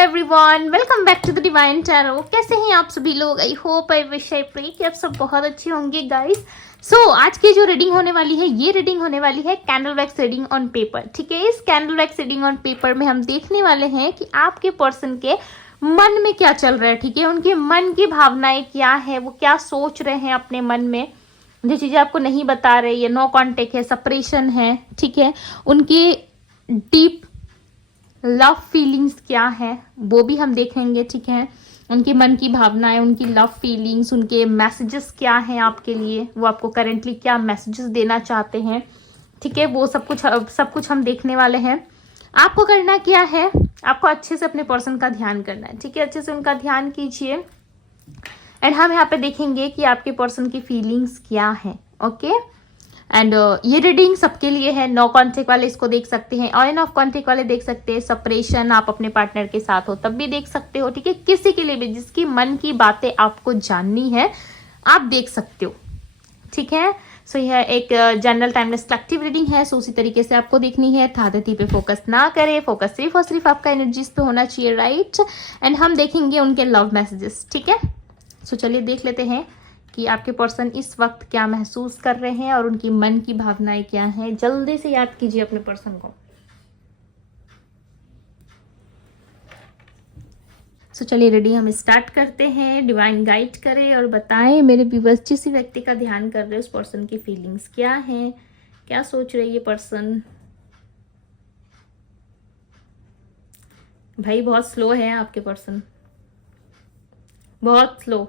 Everyone, welcome back to the divine tarot. कैसे हैं आप सभी लोग? I hope I wish I pray कि आप सब बहुत अच्छे होंगे गाइस। आज की जो रीडिंग होने वाली है, ये रीडिंग होने वाली है candle wax reading on paper. ठीक है, इस candle wax reading on paper में हम देखने वाले हैं कि आपके पर्सन के मन में क्या चल रहा है। ठीक है, उनके मन की भावनाएं क्या है, वो क्या सोच रहे हैं अपने मन में, जो चीजें आपको नहीं बता रहे। ये नो कॉन्टेक्ट है, सेपरेशन है। ठीक है, उनकी डीप लव फीलिंग्स क्या है वो भी हम देखेंगे। ठीक है, उनके मन की भावनाएं, उनकी लव फीलिंग्स, उनके मैसेजेस क्या हैं आपके लिए, वो आपको करेंटली क्या मैसेजेस देना चाहते हैं। ठीक है, वो सब कुछ हम देखने वाले हैं। आपको करना क्या है, आपको अच्छे से अपने पर्सन का ध्यान करना है। ठीक है, अच्छे से उनका ध्यान कीजिए एंड हम यहाँ पे देखेंगे कि आपके पर्सन की फीलिंग्स क्या है। ओके, एंड ये रीडिंग सबके लिए है। नो कॉन्टेक्ट वाले इसको देख सकते हैं, ऑन एंड ऑफ कॉन्टेक्ट वाले देख सकते हैं, सेपरेशन आप अपने पार्टनर के साथ हो तब भी देख सकते हो। ठीक है, किसी के लिए भी जिसकी मन की बातें आपको जाननी है आप देख सकते हो। ठीक है, सो यह एक जनरल टाइमलेस कलेक्टिव रीडिंग है। सो उसी तरीके से आपको देखनी है। थादती पे फोकस ना करें, फोकस सिर्फ और सिर्फ आपका एनर्जीज पे होना चाहिए, राइट। एंड हम देखेंगे उनके लव मैसेजेस। ठीक है, सो चलिए देख लेते हैं कि आपके पर्सन इस वक्त क्या महसूस कर रहे हैं और उनकी मन की भावनाएं क्या हैं। जल्दी से याद कीजिए अपने पर्सन को। चलिए रीडिंग हम स्टार्ट करते हैं। डिवाइन गाइड करे और बताएं मेरे व्यूअर्स, जिस व्यक्ति का ध्यान कर रहे हैं उस पर्सन की फीलिंग्स क्या हैं, क्या सोच रहे हैं ये पर्सन। भाई बहुत स्लो है आपके पर्सन, बहुत स्लो।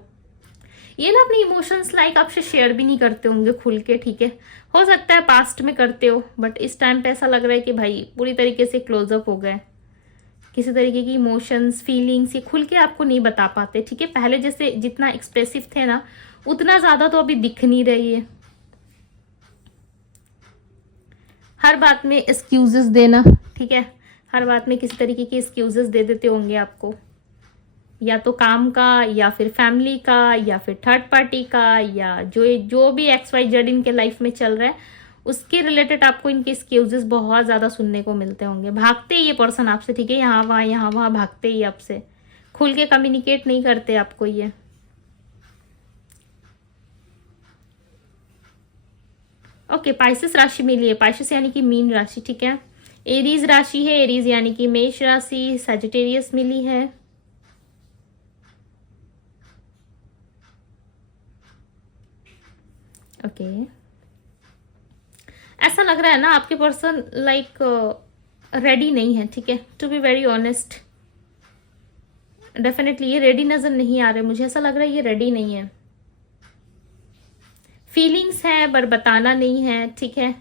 ये ना अपने इमोशंस लाइक आपसे शेयर भी नहीं करते होंगे खुल के। ठीक है, हो सकता है पास्ट में करते हो, बट इस टाइम पे ऐसा लग रहा है कि भाई पूरी तरीके से क्लोजअप हो गए। किसी तरीके की इमोशंस, फीलिंग्स ये खुल के आपको नहीं बता पाते। ठीक है, पहले जैसे जितना एक्सप्रेसिव थे ना उतना ज्यादा तो अभी दिख नहीं रही है। हर बात में एक्सक्यूजेस देना। ठीक है, हर बात में किसी तरीके की एक्सक्यूजेस दे देते होंगे आपको, या तो काम का या फिर फैमिली का या फिर थर्ड पार्टी का, या जो भी XYZ इनके लाइफ में चल रहा है उसके रिलेटेड आपको इनके एक्सक्यूजेस बहुत ज्यादा सुनने को मिलते होंगे। भागते ही ये पर्सन आपसे। ठीक है, यहाँ वहां भागते ही आपसे, खुल के कम्युनिकेट नहीं करते आपको ये। ओके, पाइसेस राशि मिली है। पाइसेस यानी कि मीन राशि। ठीक है, एरीज राशि है। एरीज यानी कि मेष राशि। सजिटेरियस मिली है। ओके, ऐसा लग रहा है ना आपके पर्सन लाइक रेडी नहीं है। ठीक है, to be very honest, definitely ये रेडी नजर नहीं आ रहे मुझे। ऐसा लग रहा है ये रेडी नहीं है। फीलिंग्स है पर बताना नहीं है। ठीक है,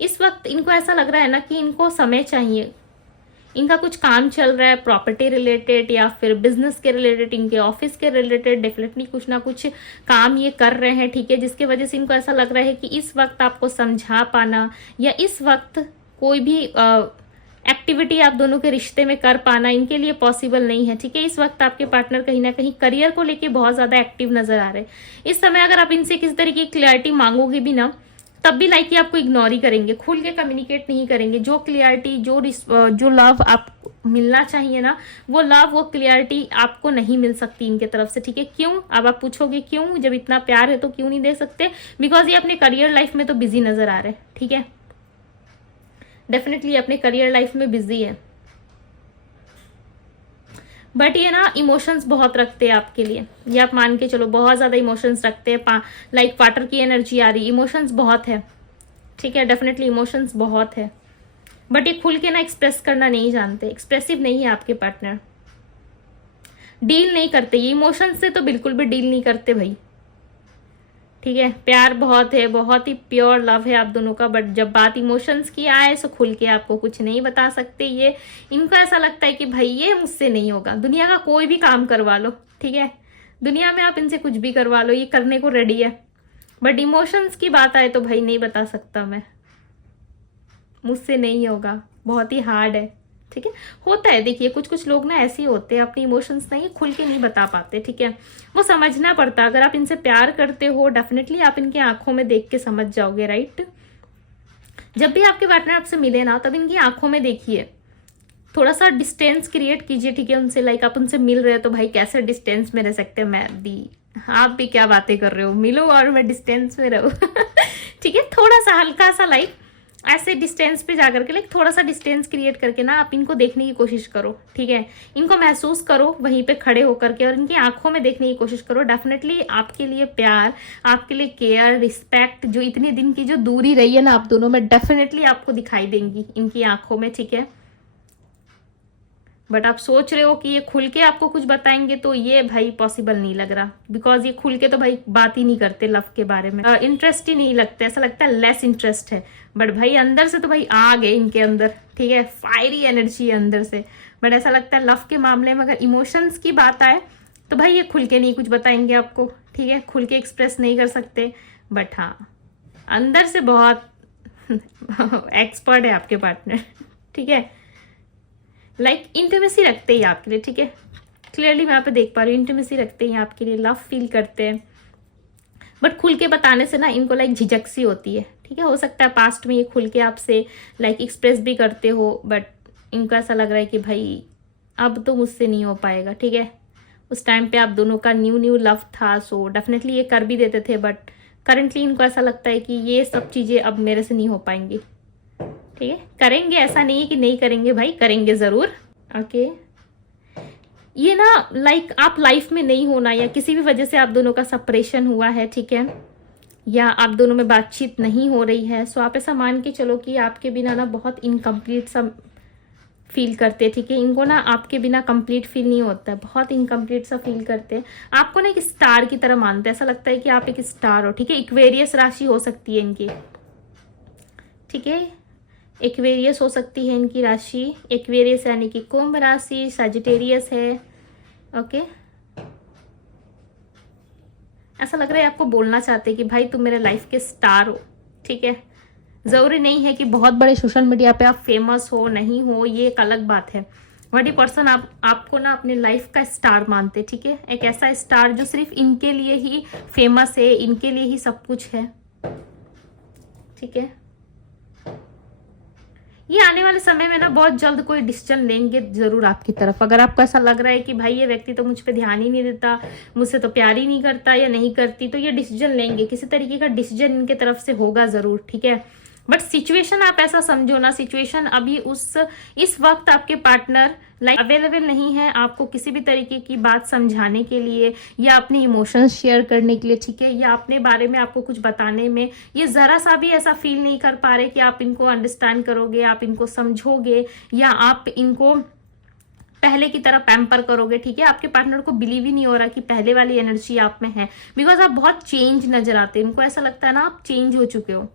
इस वक्त इनको ऐसा लग रहा है ना कि इनको समय चाहिए। इनका कुछ काम चल रहा है प्रॉपर्टी रिलेटेड या फिर बिजनेस के रिलेटेड, इनके ऑफिस के रिलेटेड डेफिनेटली कुछ ना कुछ काम ये कर रहे हैं। ठीक है, जिसके वजह से इनको ऐसा लग रहा है कि इस वक्त आपको समझा पाना या इस वक्त कोई भी एक्टिविटी आप दोनों के रिश्ते में कर पाना इनके लिए पॉसिबल नहीं है। ठीक है, इस वक्त आपके पार्टनर कहीं ना कहीं करियर को लेके बहुत ज्यादा एक्टिव नजर आ रहे हैं। इस समय अगर आप इनसे किसी तरीके की क्लैरिटी मांगोगे भी ना तब भी लाइक ये आपको इग्नोर ही करेंगे, खुल के कम्युनिकेट नहीं करेंगे। जो क्लियरिटी, जो लव आपको मिलना चाहिए ना, वो लव, वो क्लियरिटी आपको नहीं मिल सकती इनके तरफ से। ठीक है, क्यों? अब आप पूछोगे क्यों, जब इतना प्यार है तो क्यों नहीं दे सकते? बिकॉज ये अपने करियर लाइफ में तो बिजी नजर आ रहे हैं। ठीक है, डेफिनेटली अपने करियर लाइफ में बिजी है, बट ये ना इमोशंस बहुत रखते हैं आपके लिए। ये आप मान के चलो बहुत ज्यादा इमोशंस रखते हैं। लाइक वाटर की एनर्जी आ रही, इमोशंस बहुत है। ठीक है, डेफिनेटली इमोशंस बहुत है, बट ये खुल के ना एक्सप्रेस करना नहीं जानते। एक्सप्रेसिव नहीं है आपके पार्टनर, डील नहीं करते। ये इमोशंस से तो बिल्कुल भी डील नहीं करते भाई। ठीक है, प्यार बहुत है, बहुत ही प्योर लव है आप दोनों का, बट जब बात इमोशंस की आए तो खुल के आपको कुछ नहीं बता सकते। ये इनको ऐसा लगता है कि भाई ये मुझसे नहीं होगा, दुनिया का कोई भी काम करवा लो। ठीक है, दुनिया में आप इनसे कुछ भी करवा लो, ये करने को रेडी है, बट इमोशंस की बात आए तो भाई नहीं बता सकता मैं, मुझसे नहीं होगा, बहुत ही हार्ड है। ठीक है, होता है। देखिए कुछ कुछ लोग ना ऐसे ही होते हैं, अपनी इमोशंस नहीं खुल के नहीं बता पाते। ठीक है, वो समझना पड़ता। अगर आप इनसे प्यार करते हो डेफिनेटली आप इनकी आंखों में देख के समझ जाओगे, राइट। जब भी आपके पार्टनर आपसे मिले ना तब इनकी आंखों में देखिए, थोड़ा सा डिस्टेंस क्रिएट कीजिए, ठीक है, उनसे। लाइक आप उनसे मिल रहे हो तो भाई कैसे डिस्टेंस में रह सकते हैं, मैं दी, आप भी क्या बातें कर रहे हो, मिलो और मैं डिस्टेंस में रहूं। ठीक है, थोड़ा सा हल्का सा लाइक ऐसे डिस्टेंस पे जाकर के लाइक थोड़ा सा डिस्टेंस क्रिएट करके ना आप इनको देखने की कोशिश करो, ठीक है, इनको महसूस करो वहीं पे खड़े होकर के और इनकी आंखों में देखने की कोशिश करो। डेफिनेटली आपके लिए प्यार, आपके लिए केयर, रिस्पेक्ट, जो इतने दिन की जो दूरी रही है ना आप दोनों में, डेफिनेटली आपको दिखाई देंगी इनकी आंखों में, ठीक है। बट आप सोच रहे हो कि ये खुल के आपको कुछ बताएंगे, तो ये भाई पॉसिबल नहीं लग रहा, बिकॉज ये खुल के तो भाई बात ही नहीं करते लव के बारे में, इंटरेस्ट ही नहीं लगता, ऐसा लगता है लेस इंटरेस्ट है। बट भाई अंदर से तो भाई आग है इनके अंदर, ठीक है, फायरी एनर्जी है अंदर से। बट ऐसा लगता है लव के मामले में अगर इमोशंस की बात आए तो भाई ये खुल के नहीं कुछ बताएंगे आपको, ठीक है, खुल के एक्सप्रेस नहीं कर सकते। बट हाँ, अंदर से बहुत एक्सपर्ट है आपके पार्टनर, ठीक है, लाइक इंटीमेसी रखते हैं आपके लिए, ठीक है, क्लियरली मैं यहाँ पे देख पा रही हूँ, इंटीमेसी रखते हैं आपके लिए, लव फील करते हैं। बट खुल के बताने से ना इनको लाइक झिझक सी होती है, ठीक है, हो सकता है पास्ट में ये खुल के आपसे लाइक एक्सप्रेस भी करते हो, बट इनको ऐसा लग रहा है कि भाई अब तो मुझसे नहीं हो पाएगा, ठीक है। उस टाइम पे आप दोनों का न्यू लव था, सो डेफिनेटली ये कर भी देते थे, बट करंटली इनको ऐसा लगता है कि ये सब चीज़ें अब मेरे से नहीं हो पाएंगी, ठीक है। करेंगे, ऐसा नहीं है कि नहीं करेंगे, भाई करेंगे जरूर, ओके। ये ना लाइक आप लाइफ में नहीं होना, या किसी भी वजह से आप दोनों का सेपरेशन हुआ है, ठीक है, या आप दोनों में बातचीत नहीं हो रही है, सो आप ऐसा मान के चलो कि आपके बिना ना बहुत इनकम्प्लीट सा फील करते हैं, ठीक है। इनको ना आपके बिना कंप्लीट फील नहीं होता है, बहुत इनकम्प्लीट सा फील करते हैं। आपको ना एक स्टार की तरह मानते हैं, ऐसा लगता है कि आप एक स्टार हो, ठीक है। इक्वेरियस राशि हो सकती है इनकी, ठीक है, एक्वेरियस हो सकती है इनकी राशि, एक्वेरियस यानी कि कुंभ राशि, सजिटेरियस है, ओके। ऐसा लग रहा है आपको बोलना चाहते हैं कि भाई तुम मेरे लाइफ के स्टार हो, ठीक है। जरूरी नहीं है कि बहुत बड़े सोशल मीडिया पे आप फेमस हो, नहीं हो, ये एक अलग बात है, बट ये पर्सन आपको ना अपने लाइफ का स्टार मानते, ठीक है, एक ऐसा स्टार जो सिर्फ इनके लिए ही फेमस है, इनके लिए ही सब कुछ है, ठीक है। ये आने वाले समय में ना बहुत जल्द कोई डिसीजन लेंगे जरूर आपकी तरफ। अगर आपको ऐसा लग रहा है कि भाई ये व्यक्ति तो मुझ पे ध्यान ही नहीं देता, मुझसे तो प्यार ही नहीं करता या नहीं करती, तो ये डिसीजन लेंगे, किसी तरीके का डिसीजन इनके तरफ से होगा जरूर, ठीक है। बट सिचुएशन आप ऐसा समझो ना, सिचुएशन अभी इस वक्त आपके पार्टनर लाइक अवेलेबल नहीं है आपको किसी भी तरीके की बात समझाने के लिए या अपने इमोशंस शेयर करने के लिए, ठीक है, या अपने बारे में आपको कुछ बताने में ये जरा सा भी ऐसा फील नहीं कर पा रहे कि आप इनको अंडरस्टैंड करोगे, आप इनको समझोगे, या आप इनको पहले की तरह पैम्पर करोगे, ठीक है। आपके पार्टनर को बिलीव ही नहीं हो रहा कि पहले वाली एनर्जी आप में है, बिकॉज आप बहुत चेंज नजर आते हैं। इनको ऐसा लगता है ना आप चेंज हो चुके हो,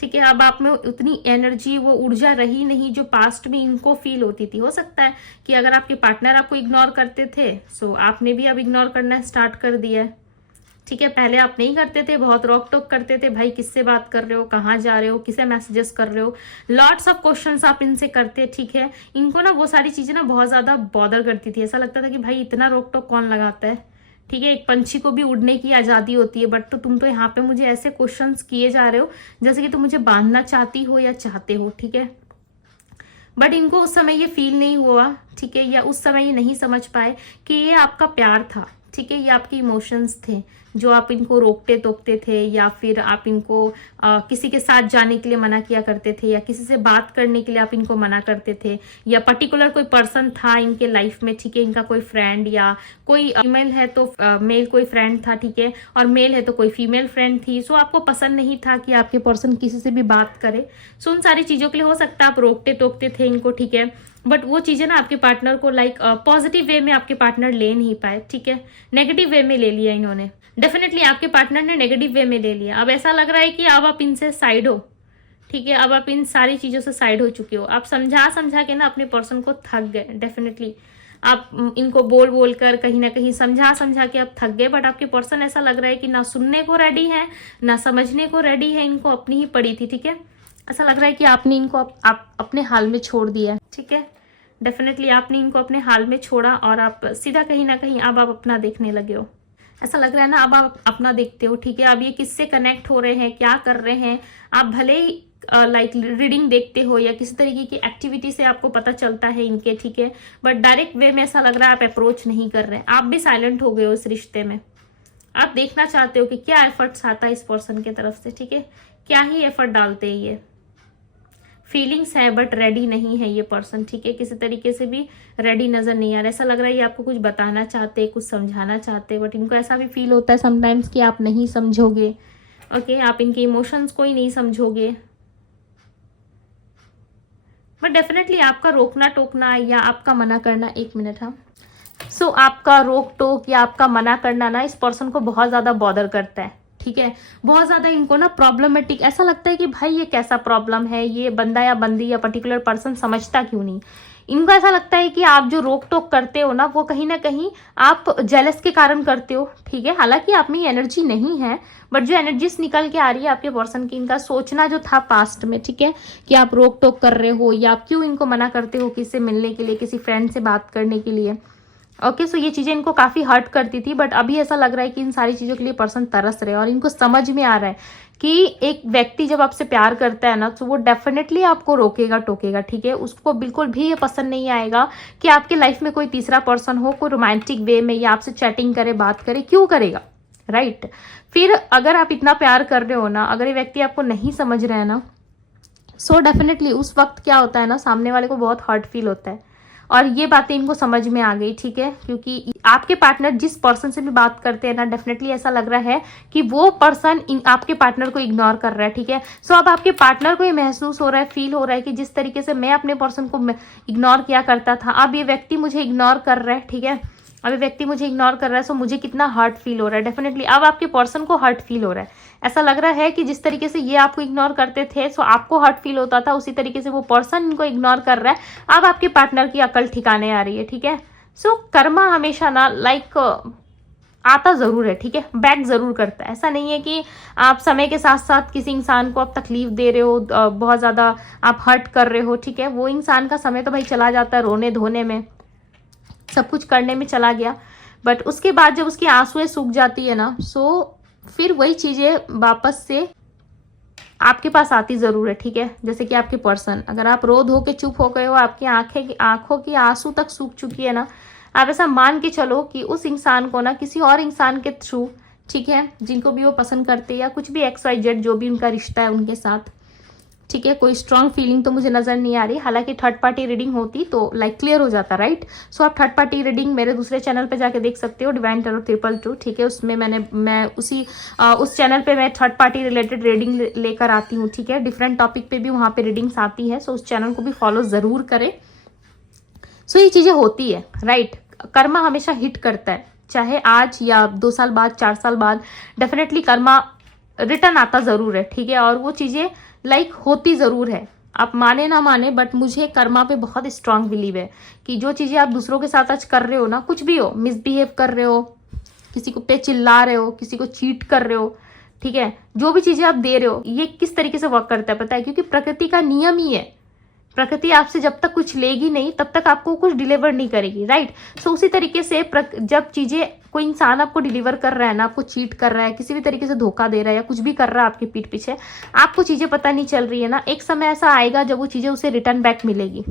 ठीक है। अब आप में उतनी एनर्जी, वो ऊर्जा रही नहीं जो पास्ट में इनको फील होती थी। हो सकता है कि अगर आपके पार्टनर आपको इग्नोर करते थे, सो आपने भी अब इग्नोर करना स्टार्ट कर दिया है, ठीक है। पहले आप नहीं करते थे, बहुत रोक टोक करते थे, भाई किससे बात कर रहे हो, कहाँ जा रहे हो, किसे मैसेजेस कर रहे हो, लॉट्स ऑफ क्वेश्चंस आप इनसे करते, ठीक है। इनको ना वो सारी चीजें ना बहुत ज्यादा बॉदर करती थी, ऐसा लगता था कि भाई इतना रोक टोक कौन लगाता है, ठीक है। एक पंछी को भी उड़ने की आजादी होती है, बट तो तुम तो यहाँ पे मुझे ऐसे क्वेश्चंस किए जा रहे हो जैसे कि तुम मुझे बांधना चाहती हो या चाहते हो, ठीक है। बट इनको उस समय ये फील नहीं हुआ, ठीक है, या उस समय ये नहीं समझ पाए कि ये आपका प्यार था, ठीक है, ये आपके इमोशंस थे जो आप इनको रोकते टोकते थे, या फिर आप इनको किसी के साथ जाने के लिए मना किया करते थे, या किसी से बात करने के लिए आप इनको मना करते थे, या पर्टिकुलर कोई पर्सन था इनके लाइफ में, ठीक है, इनका कोई फ्रेंड, या कोई फीमेल है तो मेल कोई फ्रेंड था, ठीक है, और मेल है तो कोई फीमेल फ्रेंड थी। सो आपको पसंद नहीं था कि आपके पर्सन किसी से भी बात करे। सो उन सारी चीजों के लिए हो सकता है आप रोकते टोकते थे इनको, ठीक है। बट वो चीजें ना आपके पार्टनर को लाइक पॉजिटिव वे में आपके पार्टनर ले नहीं पाए, ठीक है, नेगेटिव वे में ले लिया इन्होंने। डेफिनेटली आपके पार्टनर ने नेगेटिव वे में ले लिया। अब ऐसा लग रहा है कि अब आप इनसे साइड हो, ठीक है, अब आप इन सारी चीजों से साइड हो चुके हो। आप समझा समझा के ना अपने पर्सन को थक गए, डेफिनेटली आप इनको बोल बोल कर कहीं ना कहीं समझा समझा के आप थक गए। बट आपके पर्सन ऐसा लग रहा है कि ना सुनने को रेडी है, ना समझने को रेडी है, इनको अपनी ही पड़ी थी, ठीक है। ऐसा लग रहा है कि आपने इनको आप अपने हाल में छोड़ दिया, ठीक है। डेफिनेटली आपने इनको अपने हाल में छोड़ा और आप सीधा कहीं ना कहीं अब आप अपना देखने लगे हो। ऐसा लग रहा है ना अब आप अपना देखते हो, ठीक है। अब ये किससे कनेक्ट हो रहे हैं, क्या कर रहे हैं, आप भले ही लाइक रीडिंग देखते हो या किसी तरीके की एक्टिविटी से आपको पता चलता है इनके, ठीक है, बट डायरेक्ट वे में ऐसा लग रहा है आप अप्रोच नहीं कर रहे, आप भी साइलेंट हो गए हो इस रिश्ते में। आप देखना चाहते हो कि क्या एफर्ट्स आता है इस पर्सन के तरफ से, ठीक है, क्या ही एफर्ट डालते हैं ये। फीलिंग्स है बट रेडी नहीं है ये पर्सन, ठीक है, किसी तरीके से भी रेडी नजर नहीं आ रहा। ऐसा लग रहा है ये आपको कुछ बताना चाहते, कुछ समझाना चाहते, बट इनको ऐसा भी फील होता है समटाइम्स कि आप नहीं समझोगे। ओके, आप इनके इमोशंस को ही नहीं समझोगे, बट डेफिनेटली आपका रोकना टोकना या आपका मना करना, 1 मिनट, हाँ, सो आपका रोक टोक या आपका मना करना ना इस पर्सन को बहुत ज्यादा बॉदर करता है, ठीक है, बहुत ज्यादा इनको ना प्रॉब्लमेटिक ऐसा लगता है कि भाई ये कैसा प्रॉब्लम है, ये बंदा या बंदी या पर्टिकुलर पर्सन समझता क्यों नहीं। इनको ऐसा लगता है कि आप जो रोक टोक करते हो ना वो कहीं ना कहीं आप जेलस के कारण करते हो, ठीक है, हालांकि आप में एनर्जी नहीं है, बट जो एनर्जीज निकल के आ रही है आपके पर्सन की, इनका सोचना जो था पास्ट में, ठीक है, कि आप रोक टोक कर रहे हो या आप क्यों इनको मना करते हो किसी से मिलने के लिए, किसी फ्रेंड से बात करने के लिए। ओके, सो ये चीजें इनको काफी हर्ट करती थी, बट अभी ऐसा लग रहा है कि इन सारी चीजों के लिए पर्सन तरस रहे हैं और इनको समझ में आ रहा है कि एक व्यक्ति जब आपसे प्यार करता है ना तो वो डेफिनेटली आपको रोकेगा टोकेगा, ठीक है, उसको बिल्कुल भी ये पसंद नहीं आएगा कि आपके लाइफ में कोई तीसरा पर्सन हो, कोई रोमांटिक वे में या आपसे चैटिंग करे, बात करे, क्यों करेगा, राइट। फिर अगर आप इतना प्यार कर रहे हो ना, अगर ये व्यक्ति आपको नहीं समझ रहा है ना, सो डेफिनेटली उस वक्त क्या होता है ना, सामने वाले को बहुत हर्ट फील होता है और ये बातें इनको समझ में आ गई, ठीक है, क्योंकि आपके पार्टनर जिस पर्सन से भी बात करते हैं ना डेफिनेटली ऐसा लग रहा है कि वो पर्सन आपके पार्टनर को इग्नोर कर रहा है, ठीक है। सो अब आपके पार्टनर को ये महसूस हो रहा है, फील हो रहा है कि जिस तरीके से मैं अपने पर्सन को इग्नोर किया करता था, अब ये व्यक्ति मुझे इग्नोर कर रहा है, ठीक है, अब ये व्यक्ति मुझे इग्नोर कर रहा है, सो मुझे कितना हर्ट फील हो रहा है। डेफिनेटली अब आपके पर्सन को हर्ट फील हो रहा है, ऐसा लग रहा है कि जिस तरीके से ये आपको इग्नोर करते थे सो आपको हर्ट फील होता था, उसी तरीके से वो पर्सन इनको इग्नोर कर रहा है। अब आपके पार्टनर की अकल ठिकाने आ रही है, ठीक है। सो कर्मा हमेशा ना लाइक आता जरूर है, ठीक है, बैक जरूर करता है। ऐसा नहीं है कि आप समय के साथ साथ किसी इंसान को आप तकलीफ दे रहे हो, बहुत ज्यादा आप हर्ट कर रहे हो, ठीक है, वो इंसान का समय तो भाई चला जाता है, रोने धोने में, सब कुछ करने में चला गया, बट उसके बाद जब उसकी आंसुएं सूख जाती है ना, सो फिर वही चीजें वापस से आपके पास आती जरूर है, ठीक है। जैसे कि आपके पर्सन, अगर आप रो धो के चुप हो गए हो, आपकी आंखों की आंसू तक सूख चुकी है ना, आप ऐसा मान के चलो कि उस इंसान को ना किसी और इंसान के थ्रू, ठीक है, जिनको भी वो पसंद करते या कुछ भी XYZ जो भी उनका रिश्ता है उनके साथ, ठीक है, कोई स्ट्रॉन्ग फीलिंग तो मुझे नजर नहीं आ रही। हालांकि थर्ड पार्टी रीडिंग होती तो लाइक क्लियर हो जाता, राइट। सो आप थर्ड पार्टी रीडिंग मेरे दूसरे चैनल पे जाके देख सकते हो, डिवाइन टैरो 222, ठीक है, उसमें मैं उस चैनल पे मैं थर्ड पार्टी रिलेटेड रीडिंग लेकर आती हूँ, ठीक है, डिफरेंट टॉपिक पे भी वहां पे रीडिंग्स आती है, सो उस चैनल को भी फॉलो जरूर करें। सो ये चीजें होती है, राइट। कर्मा हमेशा हिट करता है, चाहे आज या 2 साल बाद, 4 साल बाद, डेफिनेटली कर्मा रिटर्न आता जरूर है, ठीक है, और वो चीजें लाइक होती जरूर है, आप माने ना माने, बट मुझे कर्मा पे बहुत स्ट्रांग बिलीव है कि जो चीजें आप दूसरों के साथ आज कर रहे हो ना, कुछ भी हो, मिसबिहेव कर रहे हो, किसी को पे चिल्ला रहे हो, किसी को चीट कर रहे हो, ठीक है, जो भी चीजें आप दे रहे हो, ये किस तरीके से वर्क करता है पता है, क्योंकि प्रकृति का नियम ही है, प्रकृति आपसे जब तक कुछ लेगी नहीं तब तक आपको कुछ डिलीवर नहीं करेगी, राइट। सो उसी तरीके से जब चीजें कोई इंसान आपको डिलीवर कर रहा है ना, आपको चीट कर रहा है, किसी भी तरीके से धोखा दे रहा है या कुछ भी कर रहा है आपकी पीठ पीछे, आपको चीजें पता नहीं चल रही है ना, एक समय ऐसा आएगा जब वो चीजें उसे रिटर्न बैक मिलेगी,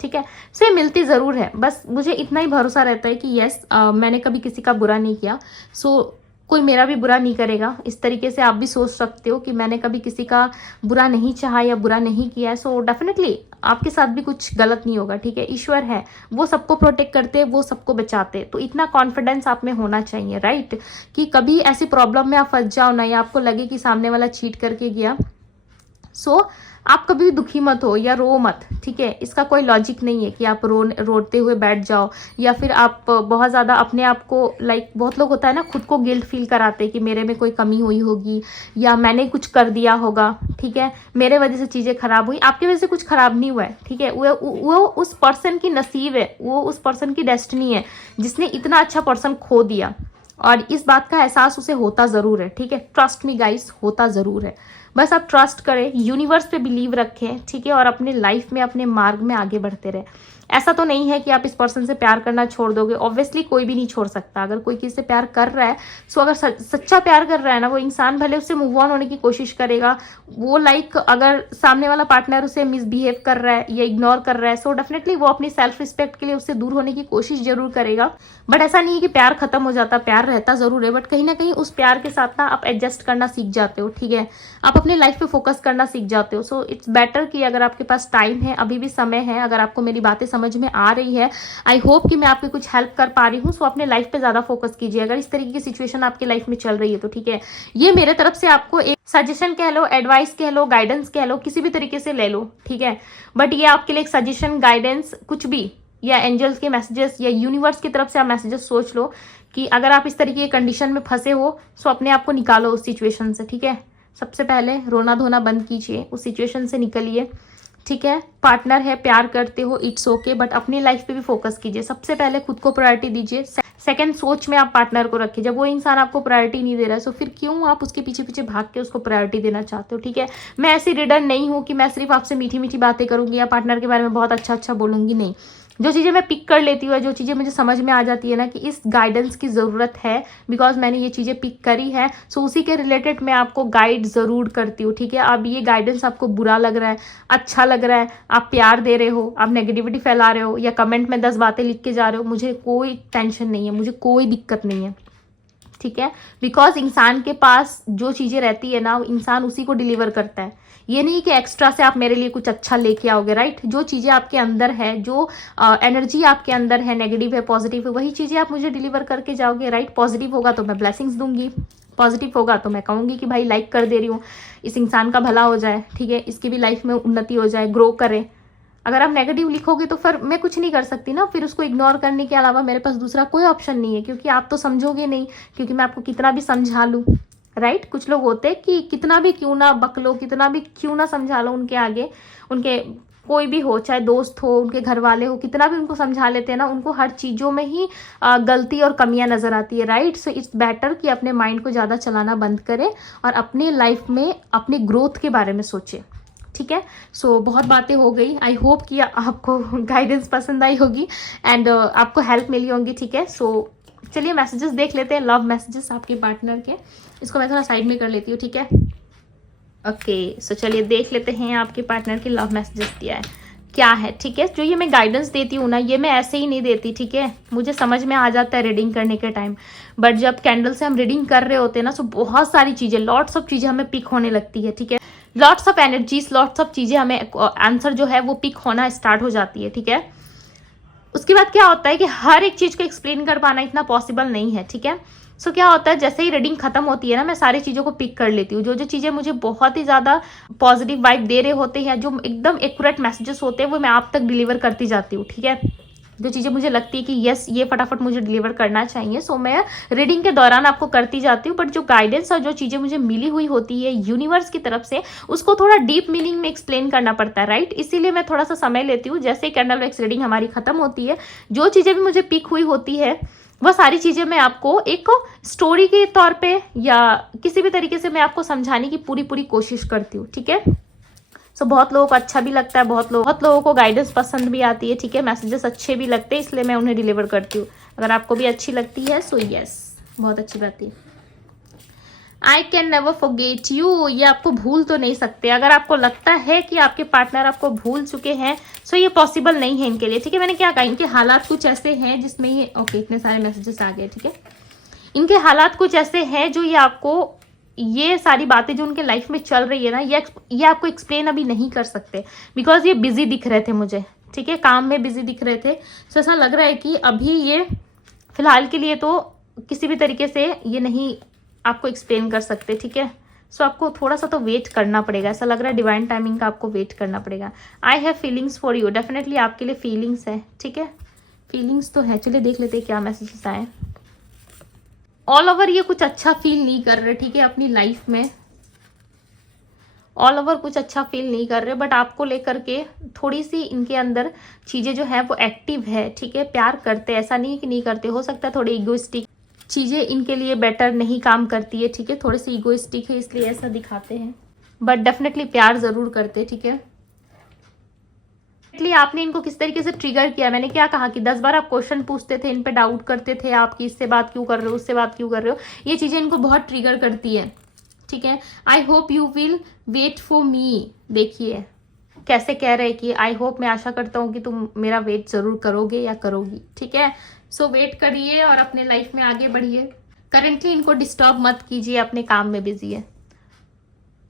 ठीक है। सो ये मिलती जरूर है, बस मुझे इतना ही भरोसा रहता है कि यस मैंने कभी किसी का बुरा नहीं किया, सो कोई मेरा भी बुरा नहीं करेगा। इस तरीके से आप भी सोच सकते हो कि मैंने कभी किसी का बुरा नहीं चाहा या बुरा नहीं किया है, सो डेफिनेटली आपके साथ भी कुछ गलत नहीं होगा, ठीक है। ईश्वर है, वो सबको प्रोटेक्ट करते हैं, वो सबको बचाते हैं, तो इतना कॉन्फिडेंस आप में होना चाहिए, राइट, कि कभी ऐसी प्रॉब्लम में आप फंस जाओ ना या आपको लगे कि सामने वाला चीट करके गया, सो आप कभी भी दुखी मत हो या रो मत, ठीक है। इसका कोई लॉजिक नहीं है कि आप रोते हुए बैठ जाओ या फिर आप बहुत ज़्यादा अपने आप को लाइक, बहुत लोग होता है ना खुद को गिल्ट फील कराते हैं कि मेरे में कोई कमी हुई होगी या मैंने कुछ कर दिया होगा, ठीक है, मेरे वजह से चीज़ें खराब हुई। आपकी वजह से कुछ खराब नहीं हुआ है, ठीक है, वो उस पर्सन की नसीब है, वो उस पर्सन की डेस्टिनी है जिसने इतना अच्छा पर्सन खो दिया, और इस बात का एहसास उसे होता ज़रूर है, ठीक है। ट्रस्ट मी गाइस, होता ज़रूर है, बस आप ट्रस्ट करें, यूनिवर्स पे बिलीव रखें, ठीक है, और अपने लाइफ में अपने मार्ग में आगे बढ़ते रहे। ऐसा तो नहीं है कि आप इस पर्सन से प्यार करना छोड़ दोगे, ऑब्वियसली कोई भी नहीं छोड़ सकता। अगर कोई किसी से प्यार कर रहा है, सो अगर सच्चा प्यार कर रहा है ना वो इंसान, भले उससे मूव ऑन होने की कोशिश करेगा, वो अगर सामने वाला पार्टनर उसे मिसबिहेव कर रहा है या इग्नोर कर रहा है, सो डेफिनेटली वो अपनी सेल्फ रिस्पेक्ट के लिए उससे दूर होने की कोशिश जरूर करेगा। बट ऐसा नहीं है कि प्यार खत्म हो जाता, प्यार रहता जरूर है, बट कहीं ना कहीं उस प्यार के साथ ना आप एडजस्ट करना सीख जाते हो, ठीक है, आप अपने लाइफ पे फोकस करना सीख जाते हो। सो इट्स बेटर कि अगर आपके पास टाइम है, अभी भी समय है, अगर आपको मेरी बातें समझ में आ रही है, आई होप कि मैं आपकी कुछ हेल्प कर पा रही हूँ, सो अपने लाइफ पे ज्यादा फोकस कीजिए। अगर इस तरीके की सिचुएशन आपकी लाइफ में चल रही है तो ठीक है, ये मेरे तरफ से आपको एक सजेशन कह लो, एडवाइस कह लो, गाइडेंस कह लो, किसी भी तरीके से ले लो, ठीक है, बट ये आपके लिए एक सजेशन, गाइडेंस, कुछ भी, या एंजल्स के मैसेजेस या यूनिवर्स की तरफ से आप मैसेजेस सोच लो कि अगर आप इस तरीके की कंडीशन में फंसे हो, सो अपने आप को निकालो उस सिचुएशन से, ठीक है। सबसे पहले रोना धोना बंद कीजिए, उस सिचुएशन से निकलिए, ठीक है। पार्टनर है, प्यार करते हो, इट्स ओके, बट अपनी लाइफ पे भी फोकस कीजिए। सबसे पहले खुद को प्रायोरिटी दीजिए, सेकंड सोच में आप पार्टनर को रखिए। जब वो इंसान आपको प्रायोरिटी नहीं दे रहा है, सो फिर क्यों आप उसके पीछे पीछे भाग के उसको प्रायोरिटी देना चाहते हो, ठीक है। मैं ऐसी रीडर नहीं हूँ कि मैं सिर्फ आपसे मीठी मीठी बातें करूंगी या पार्टनर के बारे में बहुत अच्छा अच्छा बोलूंगी, नहीं। जो चीज़ें मैं पिक कर लेती हूँ, जो चीज़ें मुझे समझ में आ जाती है ना कि इस गाइडेंस की ज़रूरत है, बिकॉज मैंने ये चीज़ें पिक करी है, सो उसी के रिलेटेड मैं आपको गाइड ज़रूर करती हूँ, ठीक है। अब ये गाइडेंस आपको बुरा लग रहा है, अच्छा लग रहा है, आप प्यार दे रहे हो, आप नेगेटिविटी फैला रहे हो, या कमेंट में 10 बातें लिख के जा रहे हो, मुझे कोई टेंशन नहीं है, मुझे कोई दिक्कत नहीं है, ठीक है। बिकॉज इंसान के पास जो चीज़ें रहती है ना, इंसान उसी को डिलीवर करता है। ये नहीं कि एक्स्ट्रा से आप मेरे लिए कुछ अच्छा लेके आओगे, राइट। जो चीज़ें आपके अंदर है, जो एनर्जी आपके अंदर है, नेगेटिव है, पॉजिटिव है, वही चीज़ें आप मुझे डिलीवर करके जाओगे, राइट। पॉजिटिव होगा तो मैं ब्लेसिंग्स दूंगी, पॉजिटिव होगा तो मैं कहूँगी कि भाई लाइक कर दे रही हूँ, इस इंसान का भला हो जाए, ठीक है, इसकी भी लाइफ में उन्नति हो जाए, ग्रो करे। अगर आप नेगेटिव लिखोगे तो फिर मैं कुछ नहीं कर सकती ना, फिर उसको इग्नोर करने के अलावा मेरे पास दूसरा कोई ऑप्शन नहीं है, क्योंकि आप तो समझोगे नहीं, क्योंकि मैं आपको कितना भी समझा लूँ, राइट। कुछ लोग होते हैं कि कितना भी क्यों ना बकलो, कितना भी क्यों ना समझा लो उनके आगे, उनके कोई भी हो, चाहे दोस्त हो, उनके घर वाले हो, कितना भी उनको समझा लेते हैं ना, उनको हर चीज़ों में ही गलती और कमियां नजर आती है, राइट। सो इट्स बेटर कि अपने माइंड को ज़्यादा चलाना बंद करें और अपने लाइफ में अपने ग्रोथ के बारे में सोचें, ठीक है। सो बहुत बातें हो गई, आई होप कि आपको गाइडेंस पसंद आई होगी एंड आपको हेल्प मिली होंगी, ठीक है। सो चलिए मैसेजेस देख लेते हैं, लव मैसेजेस आपके पार्टनर के। इसको मैं थोड़ा साइड में कर लेती हूँ, ठीक है। ओके, सो चलिए देख लेते हैं आपके पार्टनर के लव मैसेजेस दिया है क्या है, ठीक है। जो ये मैं गाइडेंस देती हूँ ना, ये मैं ऐसे ही नहीं देती, ठीक है, मुझे समझ में आ जाता है रीडिंग करने के टाइम, बट जब कैंडल से हम रीडिंग कर रहे होते हैं ना, सो बहुत सारी चीज़ें, लॉट्स ऑफ चीज़ें हमें पिक होने लगती है, ठीक है, lots of energies, lots of चीज़ें हमें आंसर जो है वो पिक होना स्टार्ट हो जाती है, ठीक है। उसके बाद क्या होता है कि हर एक चीज़ को एक्सप्लेन कर पाना इतना पॉसिबल नहीं है, ठीक है। सो क्या होता है, जैसे ही रीडिंग खत्म होती है ना, मैं सारी चीज़ों को पिक कर लेती हूँ। जो जो चीज़ें मुझे बहुत ही ज़्यादा पॉजिटिव वाइब दे रहे होते हैं, जो एकदम एक्यूरेट मैसेजेस होते हैं, वो मैं आप तक डिलीवर करती जाती हूँ, ठीक है। जो चीज़ें मुझे लगती है कि यस ये फटाफट मुझे डिलीवर करना चाहिए, सो मैं रीडिंग के दौरान आपको करती जाती हूँ। बट जो गाइडेंस और जो चीज़ें मुझे मिली हुई होती है यूनिवर्स की तरफ से, उसको थोड़ा डीप मीनिंग में एक्सप्लेन करना पड़ता है, राइट। इसीलिए मैं थोड़ा सा समय लेती हूँ। जैसे कैंडल वैक्स रीडिंग हमारी खत्म होती है, जो चीज़ें भी मुझे पिक हुई होती है, वह सारी चीज़ें मैं आपको एक स्टोरी के तौर पे या किसी भी तरीके से मैं आपको समझाने की पूरी कोशिश करती हूँ, ठीक है। सो बहुत लोगों को अच्छा भी लगता है, बहुत लोगों को गाइडेंस पसंद भी आती है, ठीक है, मैसेजेस अच्छे भी लगते हैं, इसलिए मैं उन्हें डिलीवर करती हूँ। अगर आपको भी अच्छी लगती है सो यस, बहुत अच्छी बात है। I can never forget you, ये आपको भूल तो नहीं सकते। अगर आपको लगता है कि आपके पार्टनर आपको भूल चुके हैं, सो ये पॉसिबल नहीं है इनके लिए, ठीक है। मैंने क्या कहा, इनके हालात कुछ ऐसे हैं जिसमें ये ओके इतने सारे मैसेजेस आ गए, ठीक है। इनके हालात कुछ ऐसे हैं जो ये आपको, ये सारी बातें जो उनके लाइफ में चल रही है ना, ये आपको एक्सप्लेन अभी नहीं कर सकते, बिकॉज ये बिजी दिख रहे थे मुझे, ठीक है, काम में बिजी दिख रहे थे। सो ऐसा लग रहा है कि अभी ये फिलहाल के लिए तो किसी भी तरीके से ये नहीं आपको एक्सप्लेन कर सकते, ठीक है। सो आपको थोड़ा सा तो वेट करना पड़ेगा, ऐसा लग रहा है डिवाइन टाइमिंग का आपको वेट करना पड़ेगा। I have feelings for you, definitely आपके लिए फीलिंग्स है, ठीक है, फीलिंग्स तो है। चलिए देख लेते हैं क्या मैसेजेस आए। ऑल ओवर ये कुछ अच्छा फील नहीं कर रहे, ठीक है, अपनी लाइफ में ऑल ओवर कुछ अच्छा फील नहीं कर रहे, बट आपको लेकर के थोड़ी सी इनके अंदर चीज़ें जो है वो एक्टिव है, ठीक है। प्यार करते, ऐसा नहीं है कि नहीं करते, हो सकता है थोड़ी इगोइस्टिक चीज़ें इनके लिए बेटर नहीं काम करती है, ठीक है, थोड़ी सी इगोइस्टिक है इसलिए ऐसा दिखाते हैं, बट डेफिनेटली प्यार ज़रूर करते, ठीक है। इसलिए आपने इनको किस तरीके से ट्रिगर किया, मैंने क्या कहा कि 10 बार आप क्वेश्चन पूछते थे, इन पे डाउट करते थे आप कि इससे बात क्यों कर रहे हो, उससे बात क्यों कर रहे हो, ये चीज़ें इनको बहुत ट्रिगर करती है, ठीक है। I hope you will wait for me, देखिए कैसे कह रहे हैं कि आई होप, मैं आशा करता हूँ कि तुम मेरा वेट जरूर करोगे या करोगी, ठीक है। सो वेट करिए और अपने लाइफ में आगे बढ़िए। करेंटली इनको डिस्टर्ब मत कीजिए, अपने काम में बिजी है।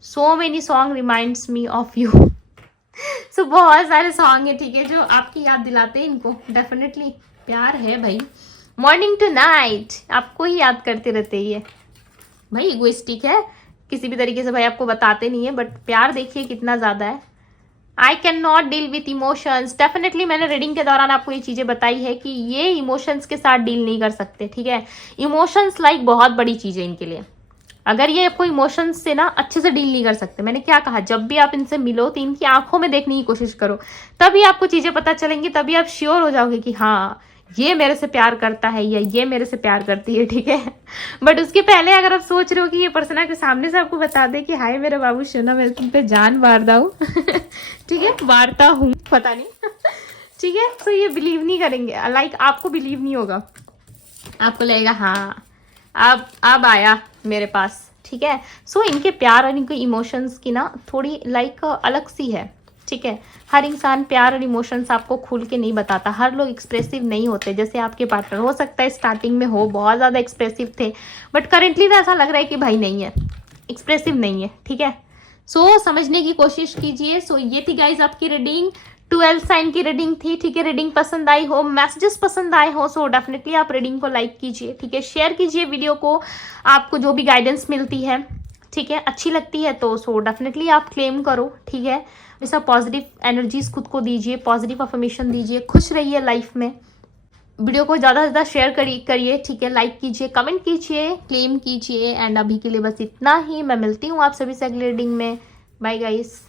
So many song reminds me of you. So बहुत सारे सॉन्ग है, ठीक है, जो आपकी याद दिलाते हैं इनको। डेफिनेटली प्यार है भाई, मॉर्निंग टू नाइट आपको ही याद करते रहते हैं ये भाई। इगोइस्टिक है किसी भी तरीके से भाई, आपको बताते नहीं है, बट प्यार देखिए कितना ज्यादा है। I can not deal with emotions, definitely मैंने रीडिंग के दौरान आपको ये चीजें बताई है कि ये इमोशंस के साथ डील नहीं कर सकते, ठीक है। इमोशंस लाइक बहुत बड़ी चीज है इनके लिए, अगर ये आपको इमोशंस से ना अच्छे से डील नहीं कर सकते। मैंने क्या कहा, जब भी आप इनसे मिलो तो इनकी आंखों में देखने की कोशिश करो, तभी आपको चीजें पता चलेंगी, तभी आप श्योर हो जाओगे कि हाँ ये मेरे से प्यार करता है या ये मेरे से प्यार करती है, ठीक है। बट उसके पहले अगर आप सोच रहे हो कि ये पर्सन आपके सामने से आपको बता दे कि हाय मेरे बाबू सोना, मैं तुम पे जान वारदा हूँ ठीक है, वारता हूँ, पता नहीं ठीक है, तो ये बिलीव नहीं करेंगे, लाइक आपको बिलीव नहीं होगा, आपको लगेगा हाँ अब आया मेरे पास, ठीक है। सो इनके प्यार और इनके इमोशंस की ना थोड़ी लाइक अलग सी है, ठीक है। हर इंसान प्यार और इमोशंस आपको खुल के नहीं बताता, हर लोग एक्सप्रेसिव नहीं होते। जैसे आपके पार्टनर हो सकता है स्टार्टिंग में हो बहुत ज़्यादा एक्सप्रेसिव थे, बट करेंटली तो ऐसा लग रहा है कि भाई नहीं है, एक्सप्रेसिव नहीं है, ठीक है। सो समझने की कोशिश कीजिए। सो ये थी गाइज आपकी रीडिंग, 12 साइन की रीडिंग थी, ठीक है। रीडिंग पसंद आई हो, मैसेजेस पसंद आए हो, सो डेफिनेटली आप रीडिंग को लाइक कीजिए, ठीक है। शेयर कीजिए वीडियो को, आपको जो भी गाइडेंस मिलती है, ठीक है, अच्छी लगती है तो सो डेफिनेटली आप क्लेम करो, ठीक है। हमेशा पॉजिटिव एनर्जीज खुद को दीजिए, पॉजिटिव अफर्मेशन दीजिए, खुश रहिए लाइफ में। वीडियो को ज़्यादा से ज़्यादा शेयर करिए, ठीक है, लाइक कीजिए, कमेंट कीजिए, क्लेम कीजिए। एंड अभी के लिए बस इतना ही, मैं मिलती हूँ आप सभी से अगले रीडिंग में। Bye guys.